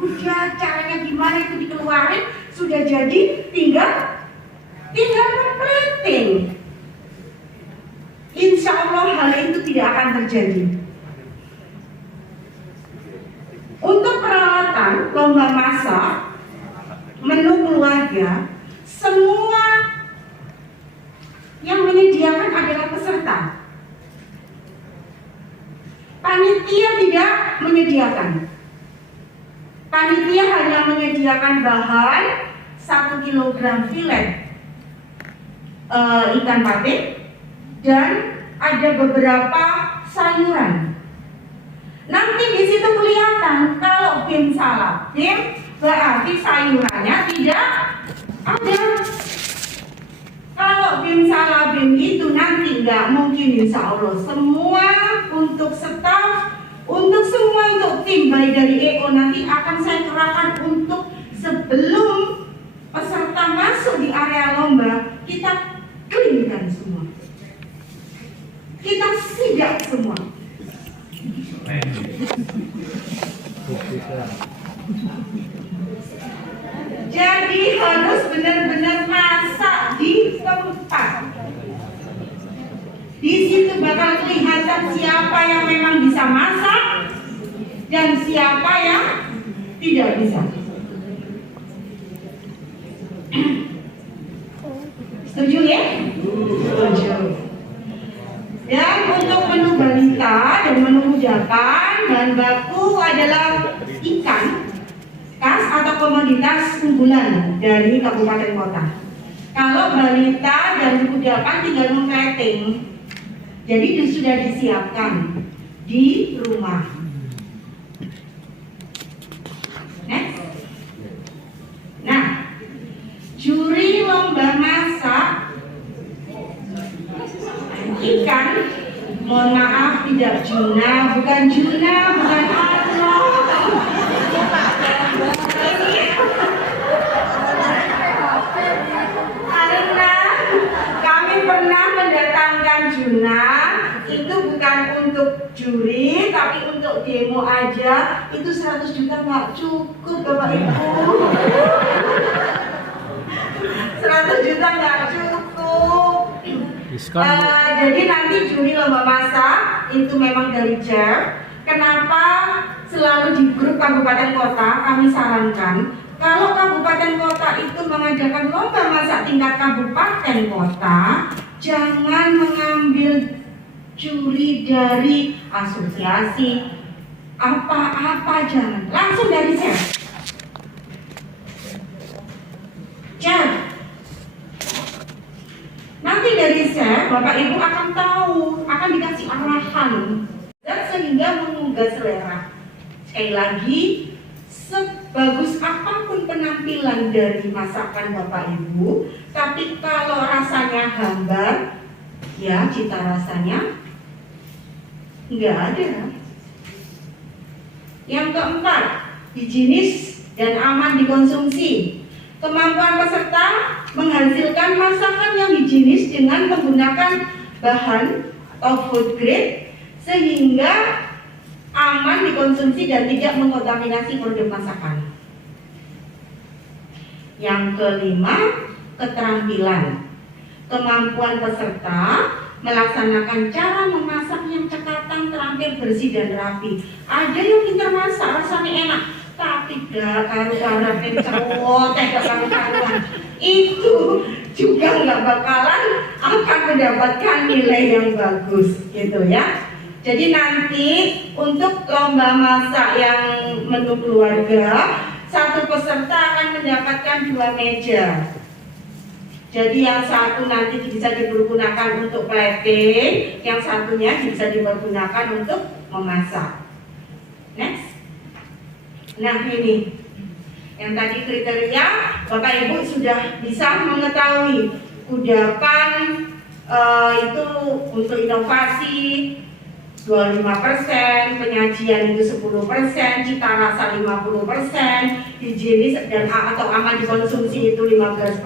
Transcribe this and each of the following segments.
udah caranya gimana itu dikeluarin, sudah jadi, tinggal plating. Insya Allah hal itu tidak akan terjadi. Untuk peralatan lomba masak, menu keluarga, semua yang menyediakan adalah peserta. Panitia tidak menyediakan. Panitia hanya menyediakan bahan 1 kilogram filet ikan patin dan ada beberapa sayuran. Nanti di situ kelihatan kalau BIM salah BIM, berarti sayurannya tidak ada. Kalau BIM salah BIM itu nanti nggak mungkin, insya Allah semua untuk staf, untuk semua, untuk tim baik dari EO nanti akan saya kerahkan untuk sebelum peserta masuk di area lomba, kita cleankan semua, kita sidak semua. Jadi harus benar-benar masak di tempat. Di situ bakal kelihatan siapa yang memang bisa masak dan siapa yang tidak bisa. Setuju ya? Setuju. Dan untuk menu balita dan menu kudapan, bahan baku adalah ikan khas atau komoditas unggulan dari kabupaten kota. Kalau balita dan kudapan tinggal memplating, jadi itu sudah disiapkan di rumah. Next. Nah, juri lomba masak ikan, mohon maaf tidak Juna, bukan Juna, bukan Allah. Karena kami pernah mendatangkan Juna, itu bukan untuk juri, tapi untuk demo aja. Itu 100 juta nggak cukup, Bapak Ibu. 100 juta nggak cukup. Jadi nanti juri lomba masak itu memang dari chef. Kenapa selalu di grup kabupaten kota kami sarankan, kalau kabupaten kota itu mengadakan lomba masak tingkat kabupaten kota, jangan mengambil juri dari asosiasi apa-apa, jangan, langsung dari chef. Chef, nanti dari chef Bapak Ibu akan tahu, akan dikasih arahan dan sehingga menggugah selera. Sekali lagi, sebagus apapun penampilan dari masakan Bapak Ibu, tapi kalau rasanya hambar, ya cita rasanya nggak ada. Yang keempat, higienis dan aman dikonsumsi. Kemampuan peserta menghasilkan masakan yang higienis dengan menggunakan bahan atau food grade sehingga aman dikonsumsi dan tidak mengkontaminasi produk masakan. Yang kelima, keterampilan. Kemampuan peserta melaksanakan cara memasak yang cekatan, terampil, bersih dan rapi. Ada yang pintar masak, rasanya enak, tapi gak karu-karuan cerewet, gak karu-karuan. Itu juga nggak bakalan akan mendapatkan nilai yang bagus, gitu ya. Jadi nanti untuk lomba masak yang menu keluarga, satu peserta akan mendapatkan 2 meja. Jadi yang satu nanti bisa dipergunakan untuk plating, yang satunya bisa dipergunakan untuk memasak. Next. Nah ini, yang tadi kriteria Bapak Ibu sudah bisa mengetahui. Kudapan itu untuk inovasi 25%, penyajian itu 10%, cita rasa 50%, higienis dan atau aman dikonsumsi itu 15%,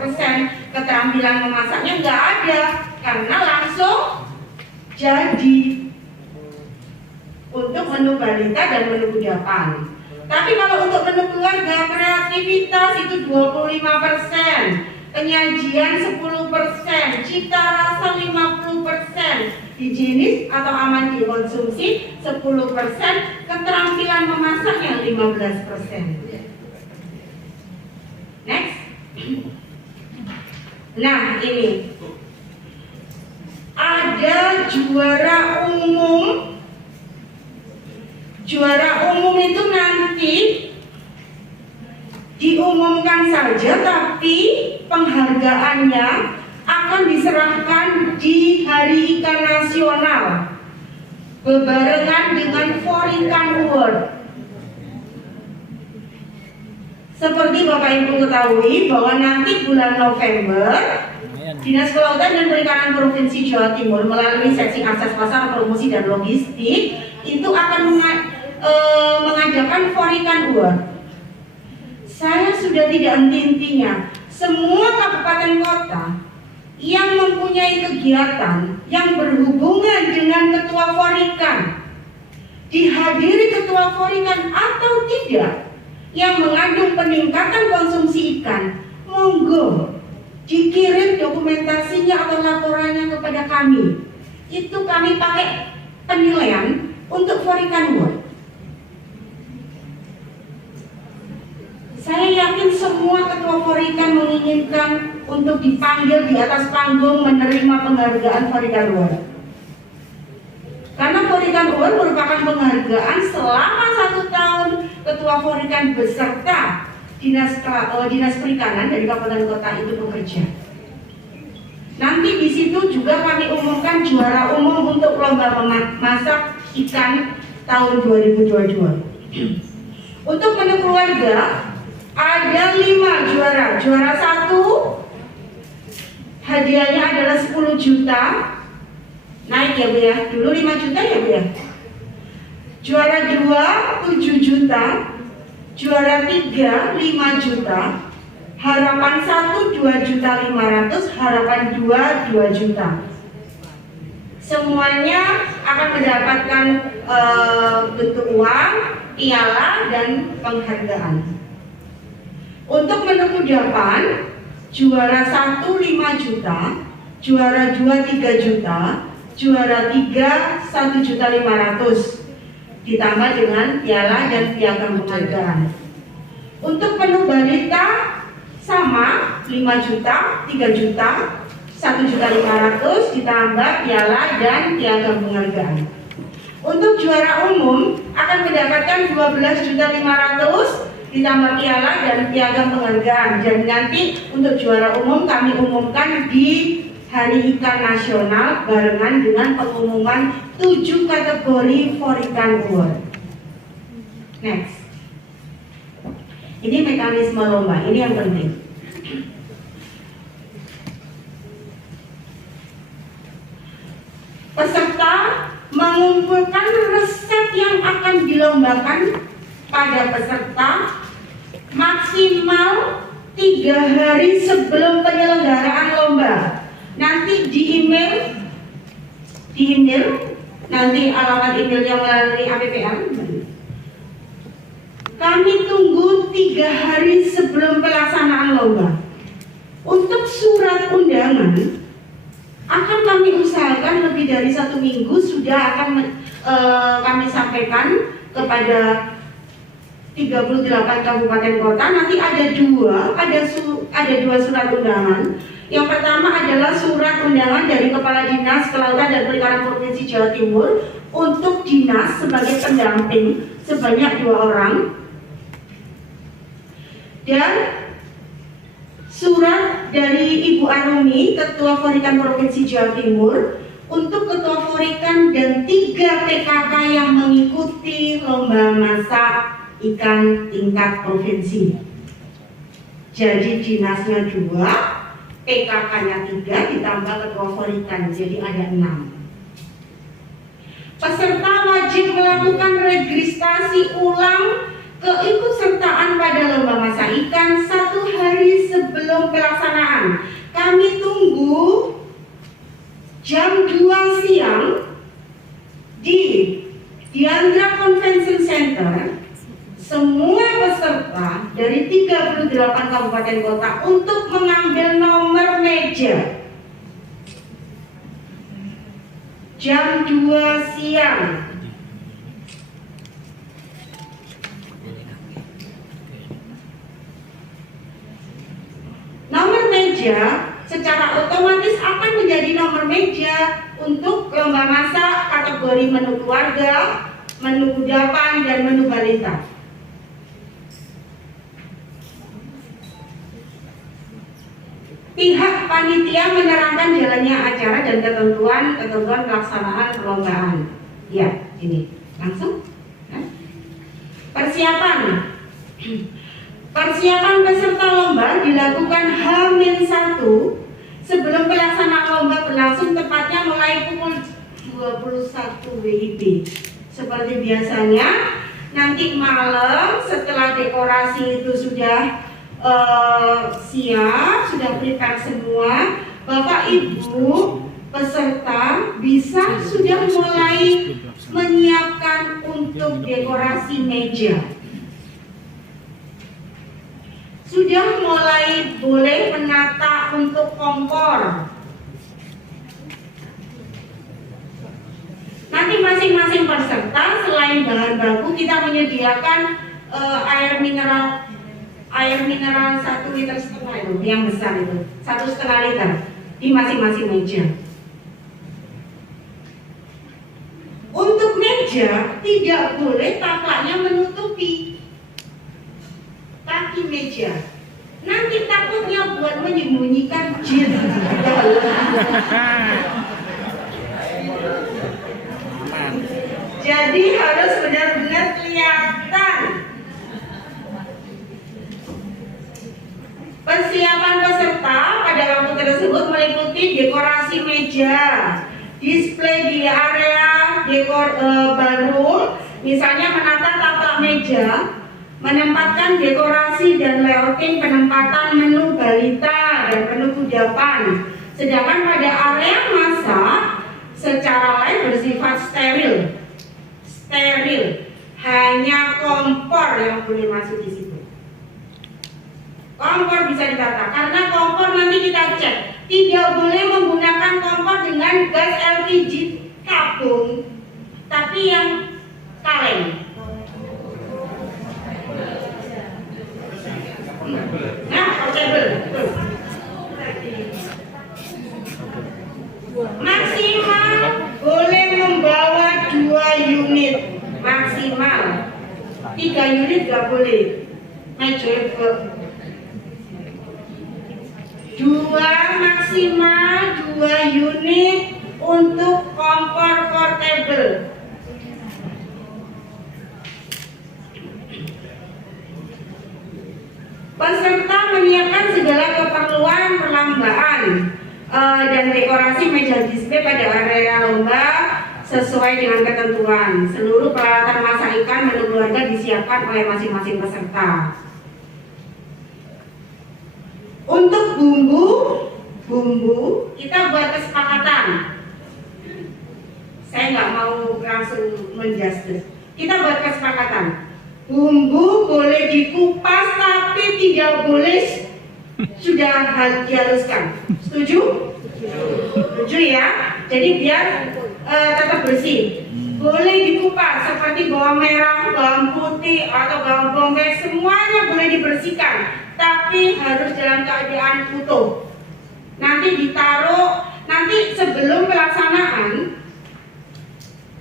keterampilan memasaknya nggak ada karena langsung jadi. Untuk menu balita dan menu kudapan, Tapi kalau untuk menu keluarga, kreativitas itu 25%, penyajian 10%, cita rasa 50%, higienis atau aman dikonsumsi 10%, keterampilan memasaknya 15%. Next. Nah, ini ada juara umum. Juara umum itu nanti diumumkan saja, tapi penghargaannya akan diserahkan di Hari Ikan Nasional bebarengan dengan For Ikan Award. Seperti Bapak Ibu ketahui bahwa nanti bulan November Dinas Kelautan dan Perikanan Provinsi Jawa Timur melalui seksi akses pasar, promosi dan logistik itu akan mengadakan For Ikan Award. Saya sudah tidak henti-hentinya, semua kabupaten kota yang mempunyai kegiatan yang berhubungan dengan ketua For Ikan, dihadiri ketua For Ikan atau tidak, yang mengandung peningkatan konsumsi ikan, monggo dikirim dokumentasinya atau laporannya kepada kami. Itu kami pakai penilaian untuk For Ikan Award. Saya yakin semua ketua For Ikan menginginkan untuk dipanggil di atas panggung menerima penghargaan For Ikan Award. Karena For Ikan Award merupakan penghargaan selama 1 tahun ketua For Ikan beserta dinas perikanan dari kabupaten kota itu bekerja. Nanti di situ juga kami umumkan juara umum untuk lomba memasak ikan tahun 2022. Untuk menu keluarga ada 5 juara. Juara 1 hadiahnya adalah 10 juta. Naik ya Bu ya. Dulu 5 juta ya Bu ya. Juara 2 7 juta. Juara 3 5 juta. Harapan 1 2.500.000, harapan 2 2 juta. Semuanya akan mendapatkan bentuk uang, piala dan penghargaan. Untuk menu kudapan, juara 1 5 juta, juara 2 3 juta, juara 3 1.500.000, ditambah dengan piala dan piagam penghargaan. Untuk menu balita sama 5 juta, 3 juta, 1.500.000, ditambah piala dan piagam penghargaan. Untuk juara umum akan mendapatkan 12.500.000, ditambah piala dan piagam penghargaan. Dan nanti untuk juara umum kami umumkan di Hari Ikan Nasional barengan dengan pengumuman 7 kategori For Ikan Award. Next. Ini mekanisme lomba, ini yang penting. Peserta mengumpulkan resep yang akan dilombakan pada peserta maksimal 3 hari sebelum penyelenggaraan lomba. Nanti di email nanti alamat emailnya melalui APPL. Kami tunggu 3 hari sebelum pelaksanaan lomba. Untuk surat undangan akan kami usahakan lebih dari 1 minggu sudah akan kami sampaikan kepada 38 kabupaten kota. Nanti ada dua surat undangan. Yang pertama adalah surat undangan dari Kepala Dinas Kelautan dan Perikanan Provinsi Jawa Timur untuk dinas sebagai pendamping sebanyak 2 orang, dan surat dari Ibu Arumi, Ketua For Ikan Provinsi Jawa Timur, untuk Ketua For Ikan dan 3 PKK yang mengikuti lomba masak ikan tingkat provinsi. Jadi dinasnya 2, PKK-nya 3, ditambah Ketua For Ikan, jadi ada 6. Peserta wajib melakukan registrasi ulang keikutsertaan pada lomba masak ikan 1 hari sebelum pelaksanaan. Kami tunggu jam 2 siang di Diandra Convention Center semua peserta dari 38 kabupaten kota untuk mengambil nomor meja jam 2 siang. Nomor meja secara otomatis akan menjadi nomor meja untuk lomba masak kategori menu keluarga, menu kudapan, dan menu balita. Pihak panitia menerangkan jalannya acara dan ketentuan pelaksanaan perlombaan. Ya, ini langsung. Persiapan. Persiapan peserta lomba dilakukan H-1 sebelum pelaksanaan lomba berlangsung, tepatnya mulai pukul 21 WIB. Seperti biasanya, nanti malam setelah dekorasi itu sudah siap, sudah prepare semua, Bapak Ibu peserta bisa sudah mulai menyiapkan untuk dekorasi meja. Sudah mulai boleh menata untuk kompor. Nanti masing-masing peserta selain bahan baku kita menyediakan air mineral 1,5 liter itu, yang besar itu 1,5 liter di masing-masing meja. Untuk meja tidak boleh taplaknya menutupi kaki meja. Nanti takutnya buat menyembunyikan jin. Jadi harus benar-benar kelihatan. Persiapan peserta pada waktu tersebut meliputi dekorasi meja, display di area dekor baru, misalnya menata taplak meja, menempatkan dekorasi dan layouting penempatan menu balita dan menu kudapan. Sedangkan pada area masak secara lain bersifat steril, hanya kompor yang boleh masuk di situ. Kompor bisa ditata, karena kompor nanti kita cek tidak boleh menggunakan kompor dengan gas LPG tabung, tapi yang kaleng. Nah, portable, betul. Maksimal boleh membawa 2 unit, maksimal 3 unit gak boleh. Maksimal 2 unit untuk kompor portable. Peserta menyiapkan segala keperluan perlombaan dan dekorasi meja display pada area lomba sesuai dengan ketentuan. Seluruh peralatan masak ikan menu keluarga disiapkan oleh masing-masing peserta. Untuk bumbu kita buat kesepakatan. Saya nggak mau langsung menjustis. Kita buat kesepakatan. Bumbu boleh dikupas tapi tidak boleh sudah dihaluskan. Setuju? Setuju ya. Jadi biar tetap bersih. Boleh dikupas seperti bawang merah, bawang putih atau bawang bombay, semuanya boleh dibersihkan. Tapi harus dalam keadaan utuh. Nanti ditaruh, nanti sebelum pelaksanaan,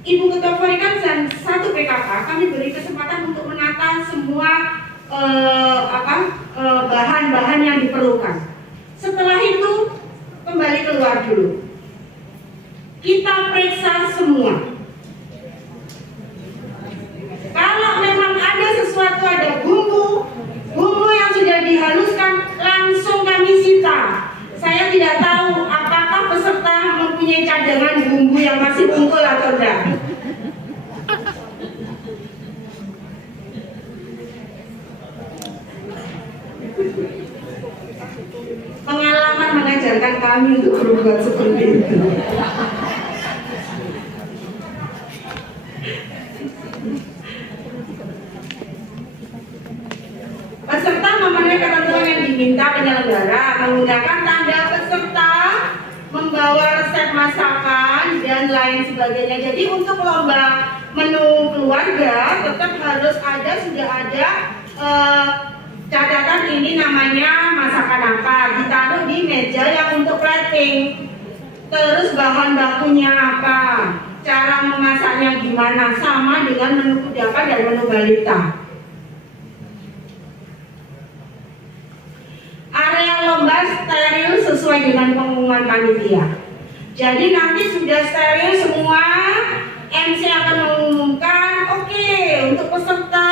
Ibu Ketua Forikan dan 1 PKK kami beri kesempatan untuk menata semua bahan-bahan yang diperlukan. Setelah itu kembali keluar dulu. Kita periksa semua. Kalau memang ada sesuatu, ada bumbu yang sudah dihaluskan, langsung kami sita. Saya tidak tahu apakah peserta mempunyai cadangan bumbu yang masih kumpul atau tidak. Pengalaman mengajarkan kami untuk berbuat seperti itu. diminta penyelenggara menggunakan tanda peserta, membawa resep masakan dan lain sebagainya. Jadi untuk lomba menu keluarga tetap harus ada, sudah ada catatan ini namanya masakan apa, ditaruh di meja yang untuk plating. Terus bahan bakunya apa, cara memasaknya gimana, sama dengan menu kudapan dan menu balita. Area lomba steril sesuai dengan pengumuman panitia. Jadi nanti sudah steril semua, MC akan mengumumkan, oke, untuk peserta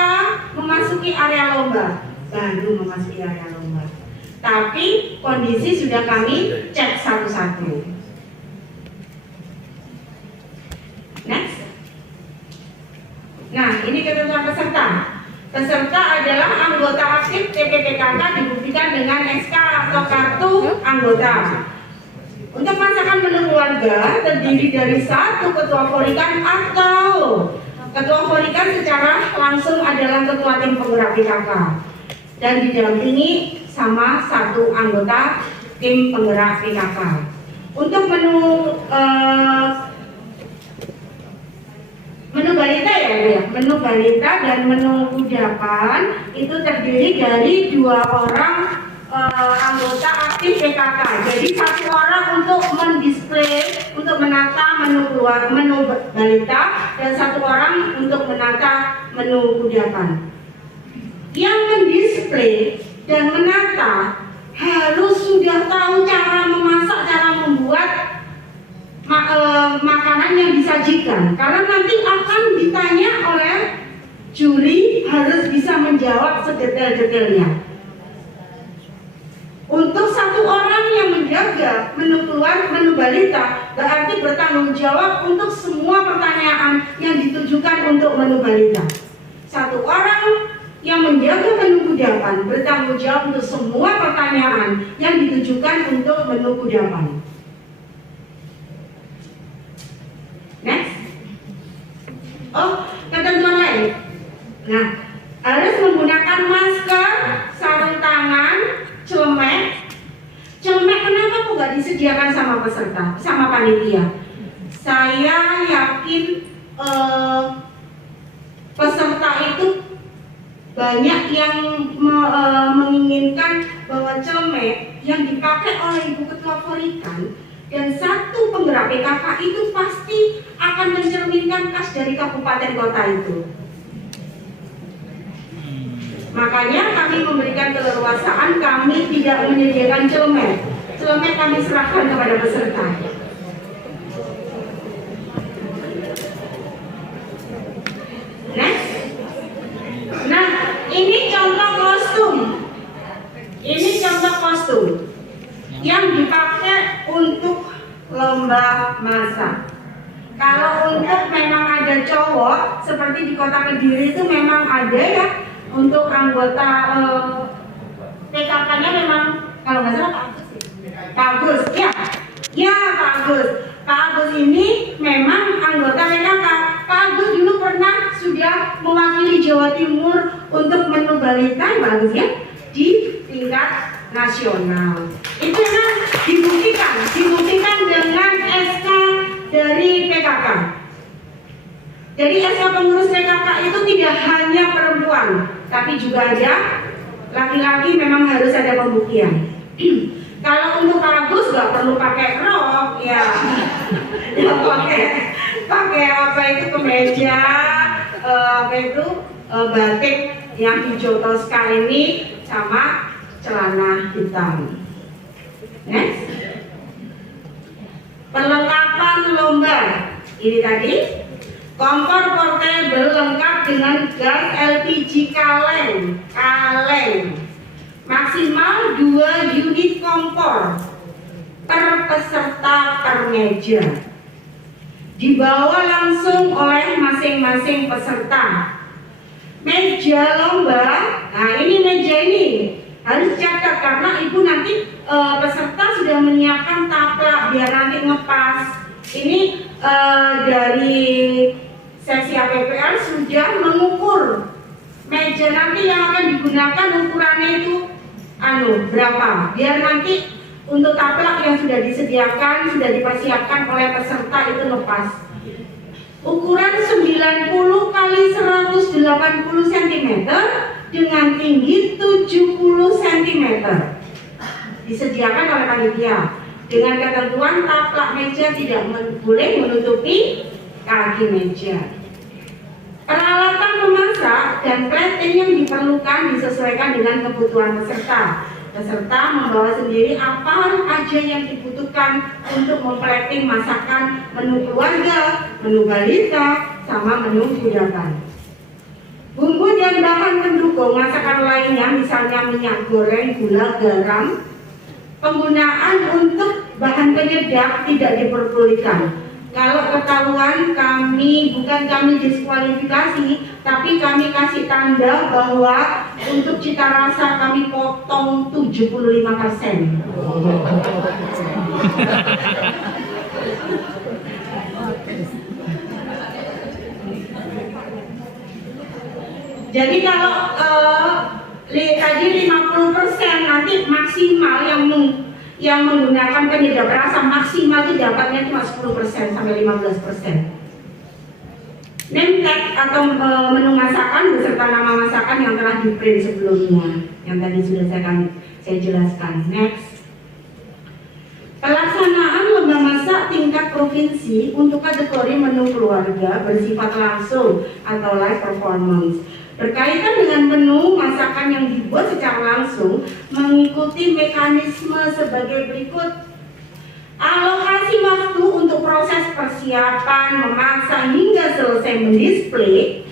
memasuki area lomba, baru memasuki area lomba. Tapi kondisi sudah kami cek satu-satu. Next. Nah, ini ketentuan peserta. Peserta adalah anggota aktif TPPKK dibuktikan dengan SK atau kartu anggota. Untuk masakan menu keluarga terdiri dari satu ketua volikan atau ketua volikan secara langsung adalah ketua tim penggerak PKK dan didampingi sama satu anggota tim penggerak PKK. Untuk menu balita ya, menu balita dan menu kudapan itu terdiri dari 2 orang anggota aktif PKK. Jadi 1 orang untuk mendisplay, untuk menata menu balita, dan 1 orang untuk menata menu kudapan. Yang mendisplay dan menata harus sudah tahu cara memasak, cara membuat makanan yang disajikan, karena nanti akan ditanya oleh juri, harus bisa menjawab sedetail-detailnya. Untuk 1 orang yang menjaga menu keluar, menu balita, berarti bertanggung jawab untuk semua pertanyaan yang ditujukan untuk menu balita. 1 orang yang menjaga menu kudapan bertanggung jawab untuk semua pertanyaan yang ditujukan untuk menu kudapan. Next. Oh, ketentuan lain. Nah, harus menggunakan masker, sarung tangan, celemek. Celemek kenapa kok nggak disediakan sama peserta, sama panitia? Saya yakin peserta itu banyak yang menginginkan bahwa celemek yang dipakai oleh Ibu Ketua Volikan dan satu penggerak PKK itu pasti akan mencerminkan khas dari kabupaten kota itu. Makanya kami memberikan keleluasaan, kami tidak menyediakan celemek. Celemek kami serahkan kepada peserta. Next. Nah, ini contoh kostum. Ini contoh kostum yang dipakai untuk lomba masak. Kalau untuk memang ada cowok, seperti di Kota Kediri itu memang ada ya, untuk anggota PKK-nya memang, kalau nggak salah Pak Agus, ya, Pak Agus. Pak Agus ini memang anggota PKK. Pak Agus dulu pernah sudah mewakili Jawa Timur untuk menu balita, Pak Agus ya, di tingkat nasional. Itu memang dibuktikan dengan SK dari PKK. Jadi SK pengurus PKK itu tidak hanya perempuan, tapi juga ada laki-laki, memang harus ada pembuktian. Kalau untuk Pak Agus nggak perlu pakai rok, ya, ya pakai apa itu, kemeja, apa itu batik yang hijau toska ini sama celana hitam. Next. Perlengkapan lomba ini tadi, kompor portable lengkap dengan gas LPG kaleng, maksimal 2 unit kompor per peserta per meja, dibawa langsung oleh masing-masing peserta. Meja lomba, nah ini meja ini harus catat karena ibu nanti peserta sudah menyiapkan taplak biar nanti ngepas. Ini dari sesi APPL sudah mengukur meja nanti yang akan digunakan, ukurannya itu berapa, biar nanti untuk taplak yang sudah disediakan, sudah dipersiapkan oleh peserta itu lepas. Ukuran 90 kali 180 cm dengan tinggi 70 cm disediakan oleh panitia dengan ketentuan taplak meja tidak boleh menutupi kaki meja. Peralatan memasak dan plating yang diperlukan disesuaikan dengan kebutuhan peserta. Peserta membawa sendiri apa aja yang dibutuhkan untuk memplating masakan menu keluarga, menu balita, sama menu kudapan. Bumbu dan bahan pendukung masakan lainnya misalnya minyak goreng, gula, garam. Penggunaan untuk bahan penyedap tidak diperbolehkan. Kalau ketahuan bukan kami diskualifikasi, tapi kami kasih tanda bahwa untuk cita rasa kami potong 75%. Jadi kalau tadi 50% nanti maksimal yang menggunakan penyedap rasa maksimal itu dapatnya cuma 10% sampai 15%. Name tag atau menu masakan beserta nama masakan yang telah di print sebelumnya, yang tadi sudah saya jelaskan. Next, pelaksanaan lomba masak tingkat provinsi untuk kategori menu keluarga bersifat langsung atau live performance. Berkaitan dengan menu masakan yang dibuat secara langsung mengikuti mekanisme sebagai berikut. Alokasi waktu untuk proses persiapan, memasak hingga selesai mendisplay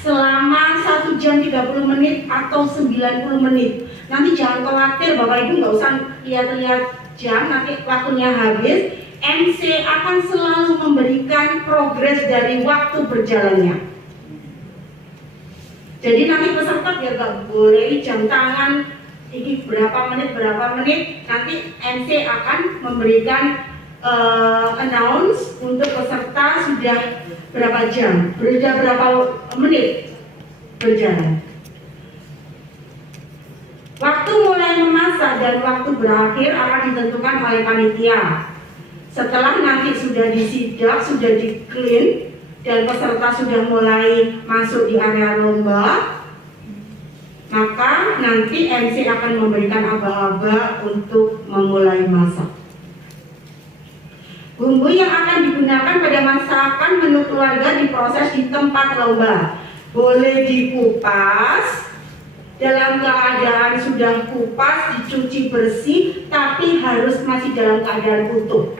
selama 1 jam 30 menit atau 90 menit. Nanti jangan khawatir Bapak Ibu, nggak usah lihat-lihat jam, nanti waktunya habis. MC akan selalu memberikan progres dari waktu berjalannya. Jadi nanti peserta biar gak boleh jam tangan ini berapa menit, nanti MC akan memberikan announce untuk peserta sudah berapa jam, berapa menit berjalan. Waktu mulai memasak dan waktu berakhir akan ditentukan oleh panitia. Setelah nanti sudah disidak, sudah di clean, dan peserta sudah mulai masuk di area lomba, maka nanti MC akan memberikan aba-aba untuk memulai masak. Bumbu yang akan digunakan pada masakan menu keluarga diproses di tempat lomba. Boleh dikupas, dalam keadaan sudah kupas, dicuci bersih, tapi harus masih dalam keadaan utuh.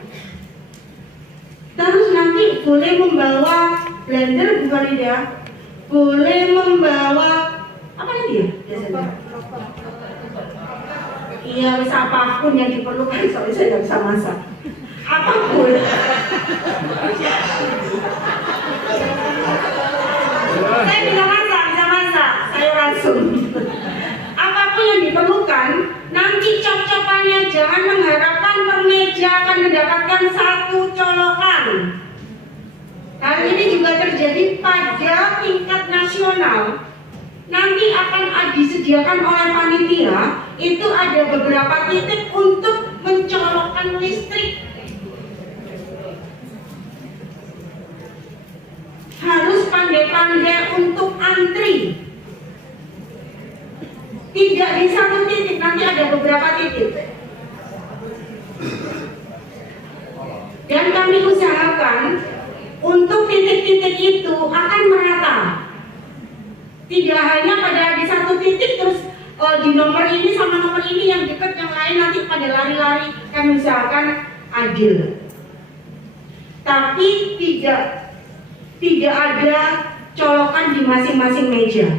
Terus nanti boleh membawa blender, bukan ya? Boleh membawa apa lagi ya biasanya? Iya, bisa apapun yang diperlukan, soalnya saya nggak bisa masak. Apapun. Saya bisa masak, saya langsung. Apapun yang diperlukan, nanti cop-copannya jangan mengharapkan per meja akan mendapatkan 1 colokan. Hal ini juga terjadi pada tingkat nasional. Nanti akan disediakan oleh panitia, itu ada beberapa titik untuk mencolokkan listrik. Harus pandai-pandai untuk antri. Tidak di satu titik, nanti ada beberapa titik. Dan kami usahakan untuk titik-titik itu akan merata. Tidak hanya pada di satu titik terus di nomor ini sama nomor ini yang dekat, yang lain nanti pada lari-lari. Kami usahakan adil. Tapi tidak ada colokan di masing-masing meja.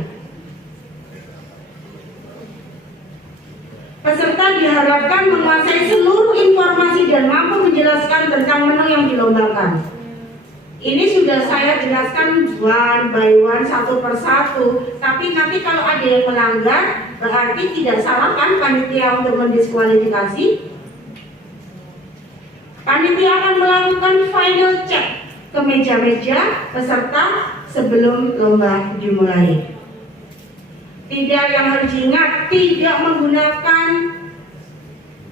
Peserta diharapkan menguasai seluruh informasi dan mampu menjelaskan tentang menu yang dilombakan. Ini sudah saya jelaskan one by one, satu persatu. Tapi nanti kalau ada yang melanggar, berarti tidak salah kan panitia untuk mendiskualifikasi. Panitia akan melakukan final check ke meja-meja peserta sebelum lomba dimulai. Tidak, yang harus diingat, tidak menggunakan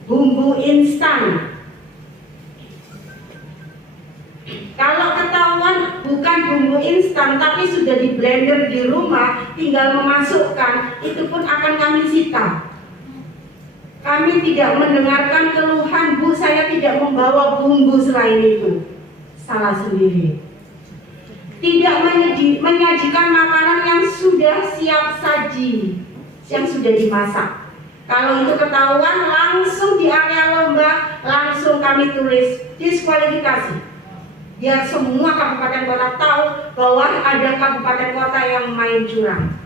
bumbu instan. Kalau ketahuan bukan bumbu instan tapi sudah di blender di rumah, tinggal memasukkan, itu pun akan kami sita. Kami tidak mendengarkan keluhan, Bu, saya tidak membawa bumbu selain itu. Salah sendiri. Tidak menyajikan makanan yang sudah siap saji, yang sudah dimasak. Kalau itu ketahuan, langsung di area lomba, langsung kami tulis diskualifikasi. Biar semua kabupaten kota tahu bahwa ada kabupaten kota yang main curang.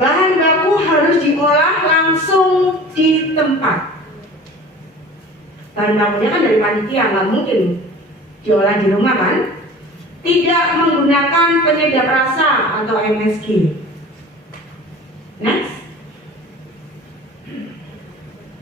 Bahan baku harus diolah langsung di tempat. Bahan bakunya kan dari panitia, nggak mungkin diolah di rumah kan. Tidak menggunakan penyedap rasa atau MSG. Next.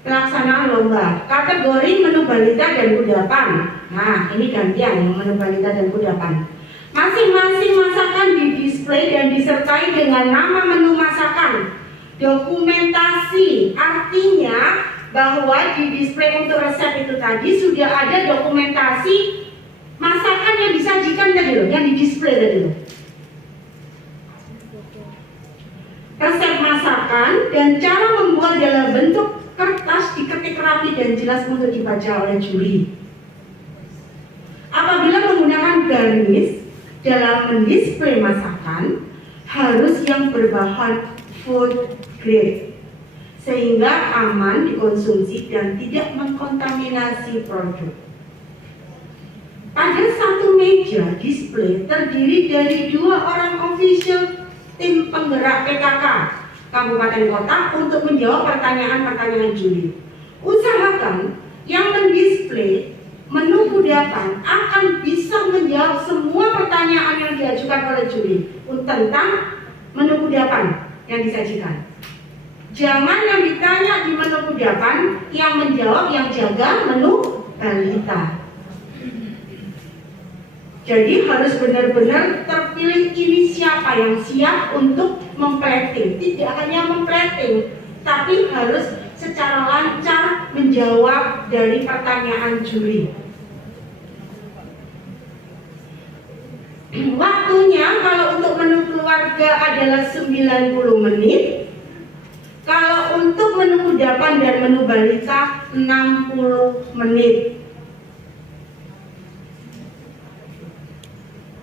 Pelaksanaan lomba. Kategori menu balita dan kudapan. Nah, ini gantian yang menu balita dan kudapan. Masing-masing masakan didisplay dan disertai dengan nama menu masakan. Dokumentasi, artinya bahwa di display untuk resep itu tadi sudah ada dokumentasi masakan yang disajikan tadi loh, yang didisplay tadi loh. Resep masakan dan cara membuat dalam bentuk kertas diketik rapi dan jelas untuk dibaca oleh juri. Apabila menggunakan garnish dalam mendisplay masakan, harus yang berbahan food grade sehingga aman dikonsumsi dan tidak mengkontaminasi produk. Pada satu meja display terdiri dari 2 orang official tim penggerak PKK Kabupaten Kota untuk menjawab pertanyaan-pertanyaan juri. Usahakan yang mendisplay menu kudapan akan bisa menjawab semua pertanyaan yang diajukan oleh juri tentang menu kudapan yang disajikan. Jangan yang ditanya di menu kudapan, yang menjawab yang jaga menu balita. Jadi harus benar-benar terpilih ini siapa yang siap untuk memplating. Tidak hanya memplating, tapi harus secara lancar menjawab dari pertanyaan juri. Waktunya kalau untuk menu keluarga adalah 90 menit. Kalau untuk menu kudapan dan menu balita 60 menit.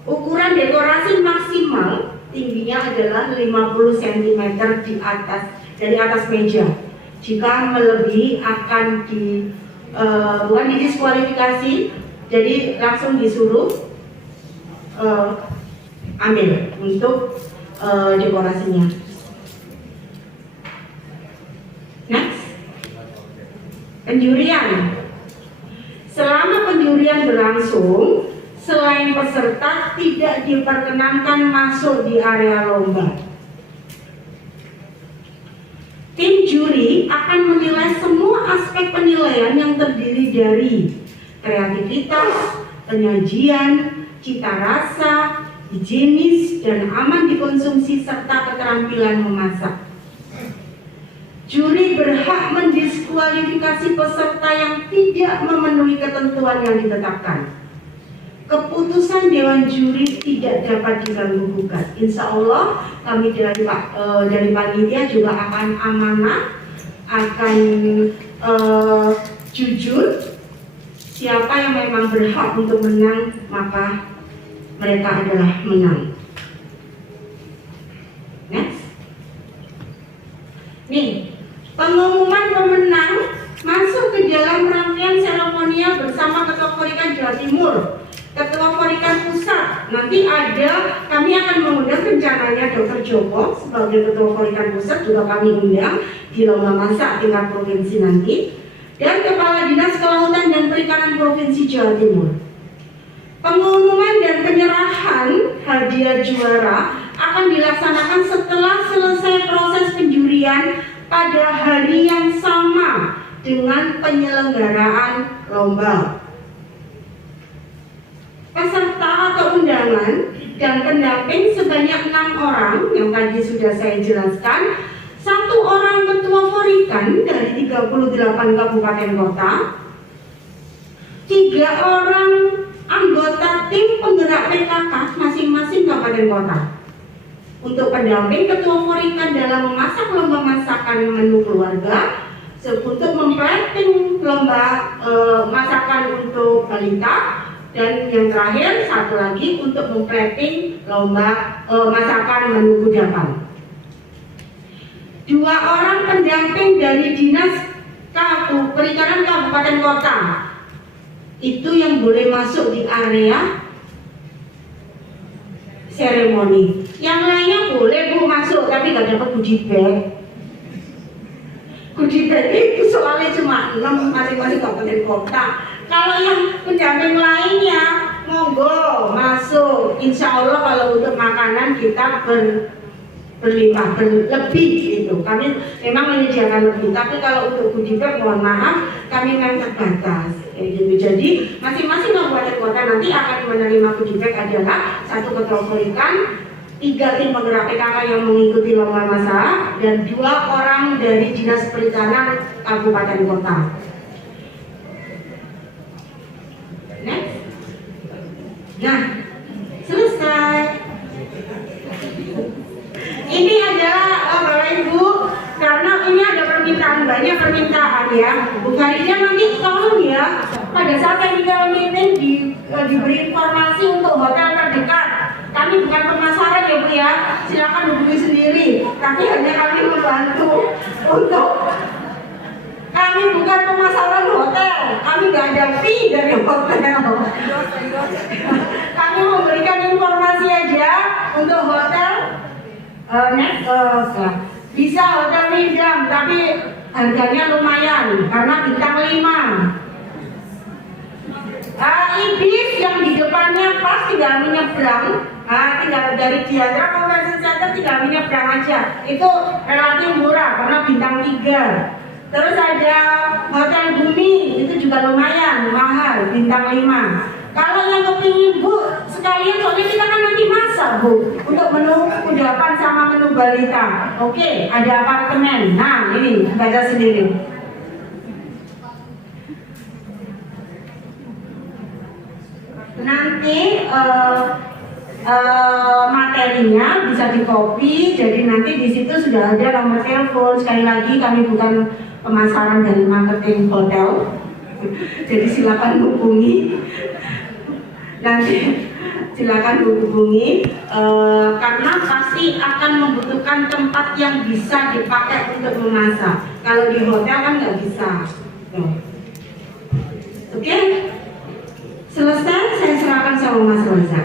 Ukuran dekorasi maksimal tingginya adalah 50 cm dari atas meja. Jika melebihi akan bukan didiskualifikasi, jadi langsung disuruh ambil untuk dekorasinya. Next, penjurian. Selama penjurian berlangsung, selain peserta tidak diperkenankan masuk di area lomba. Tim juri akan menilai semua aspek penilaian yang terdiri dari kreativitas, penyajian, cita rasa, higienis, dan aman dikonsumsi serta keterampilan memasak. Juri berhak mendiskualifikasi peserta yang tidak memenuhi ketentuan yang ditetapkan. Keputusan Dewan Juri tidak dapat diganggu gugat. Insya Allah kami dari panitia juga akan amanah, akan jujur. Siapa yang memang berhak untuk menang, maka mereka adalah menang. Next. Nih, pengumuman pemenang masuk ke dalam rangkaian seremonial bersama Ketua Forikan Jawa Timur, Ketua Forikan Pusat. Nanti kami akan mengundang rencananya Dr. Joko sebagai Ketua Forikan Pusat, juga kami undang di lomba masak tingkat provinsi nanti, dan Kepala Dinas Kelautan dan Perikanan Provinsi Jawa Timur. Pengumuman dan penyerahan hadiah juara akan dilaksanakan setelah selesai proses penjurian pada hari yang sama dengan penyelenggaraan lomba. Peserta atau undangan dan pendamping sebanyak 6 orang yang tadi sudah saya jelaskan, 1 orang ketua Forikan dari 38 kabupaten kota, 3 orang anggota tim penggerak PKK masing-masing kabupaten kota. Untuk pendamping ketua Forikan dalam memasak lomba masakan menu keluarga, untuk memplating lomba masakan untuk balita, dan yang terakhir 1 lagi untuk memplating lomba masakan menu kudapan. 2 orang pendamping dari dinas perikanan kabupaten kota itu yang boleh masuk di area seremoni. Yang lainnya boleh Bu masuk, tapi gak dapat goodie bag. Goodie bag itu soalnya cuma 6 masing-masing kabupaten kota. Kalau yang pendamping lainnya monggo masuk. Insya Allah kalau untuk makanan kita berlimpah, berlebih gitu. Kami memang menyediakan lebih, tapi kalau untuk goodie bag mohon maaf kami memang terbatas. Gitu. Jadi masing-masing kabupaten kota nanti akan menerima goodie bag adalah 1 ketua Forikan, 3 tim penggerak PKK yang mengikuti lomba masak, dan 2 orang dari dinas perikanan kabupaten kota. Next. Nah, selesai. Ini adalah Bapak Ibu, karena ini ada permintaan, banyak permintaan ya. Bu Karidia nanti tolong ya, pada saat technical meeting diberi informasi untuk hotel terdekat. Kami bukan pemasaran ya Bu ya, silakan hubungi sendiri. Tapi hanya kami membantu untuk, kami bukan pemasaran hotel, kami nggak ada fee dari hotel. Kami memberikan informasi aja untuk hotel. Bisa hotel Lindam, tapi harganya lumayan karena bintang 5. Ibis yang di depannya pas tinggal menyeberang, tinggal dari Diandra Convention Center tinggal menyeberang aja. Itu relatif murah karena bintang 3. Terus ada Hotel Bumi, itu juga lumayan mahal, bintang 5. Kalau yang kepingin Bu sekalian, soalnya kita kan nanti masak Bu untuk menu kudapan sama menu balita. Oke, ada apartemen. Nah ini baca sendiri. Nanti materinya bisa di copy, jadi nanti di situ sudah ada nomor telepon. Sekali lagi kami bukan pemasaran dari marketing hotel, jadi silakan hubungi. Nanti silakan hubungi karena pasti akan membutuhkan tempat yang bisa dipakai untuk memasak. Kalau di hotel kan nggak bisa. Oke, selesai, saya serahkan sama Mas Roza.